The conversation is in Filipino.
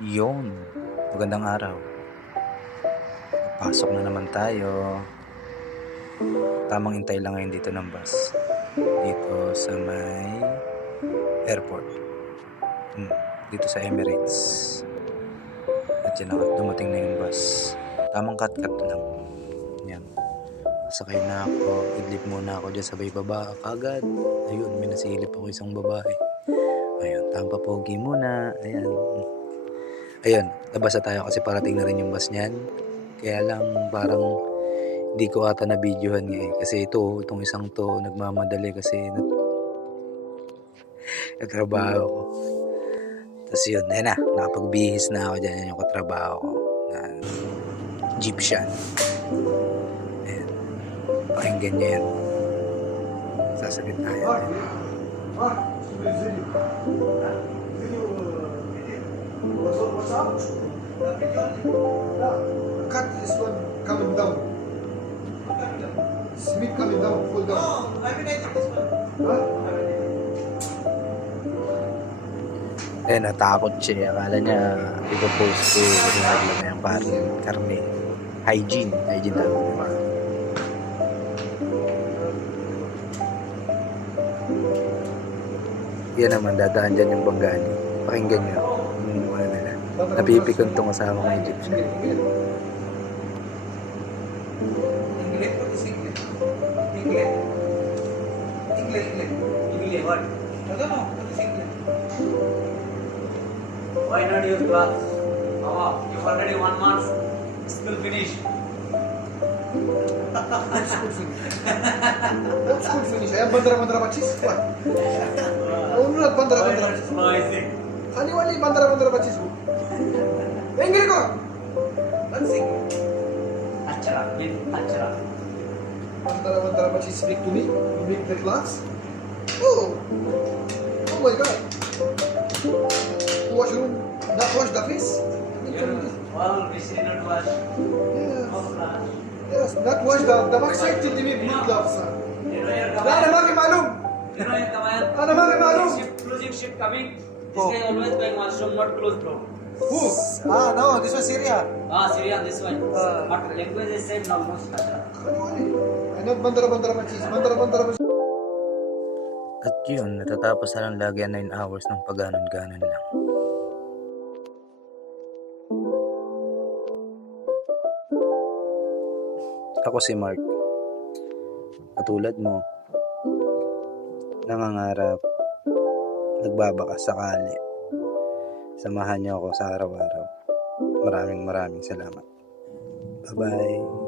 Yon, magandang araw. Pasok na naman tayo. Tamang hintay lang ngayon dito ng bus. Dito sa may airport. Dito sa Emirates. At yan na, dumating na yung bus. Tamang cut-cut lang. Yan. Sakay na ako. Idlip muna ako dyan sa may baba kagad. Ayun, may nasilip ako isang babae. Ayun, tampa pogi muna. Ayan. Ayun, labas na tayo kasi parating na rin yung bus niyan. Kaya lang parang hindi ko ata na videohan nga eh. Kasi itong isang to nagmamadali kasi nagtrabaho ko. Tapos yun, ayun na, nakapagbihis na ako dyan. Yan yung katrabaho ko na Egyptian. Ayan, pakinggan nyo yan. Sasagot tayo. What's up? Cut this one coming down. Smith coming down, full down. No, I mean I think this one. Huh? Eh, natakot siya. Akala niya ipopost ko kasi nagla na yung karne. Hygiene tawag, di ba? Yan naman, dadaan dyan yung banggaan. Pakinggan nyo. Ano nila. Napipikon tong kasama ng Egyptian. English, what is English? English. English, what? I don't know, what is English? Why not use class? Mama, you already 1 month, school finish. That's good finish. That's good finish. Ayan, bandara pachis. What? Unat bandara pachis. Noisy. Hani wali bandara pachis. English ko. Let's sing. Achara, mean achara. Bandara pachis speak to me. You make the class. Oh. Oh my God. Washroom. Not wash the face. All we see not wash. Yes. No flash. Yes. Not wash the backside till the mid gloves. You know your لا أنا command. ما في معلوم. You know your command. أنا ما في معلوم. Closing shift coming. This Oh. guy always going washroom, not close door. Who? No, this was Syria. Syrian, this one. But language is same almost. Hani wali. Ano bandara pachis. Bandara pachis. At yun, natatapos na lang lagi ang 9 hours ng paganon-ganon lang. Ako si Mark. Katulad mo, nangangarap, nagbabakas sakali. Samahan niyo ako sa araw-araw. Maraming salamat. Bye-bye.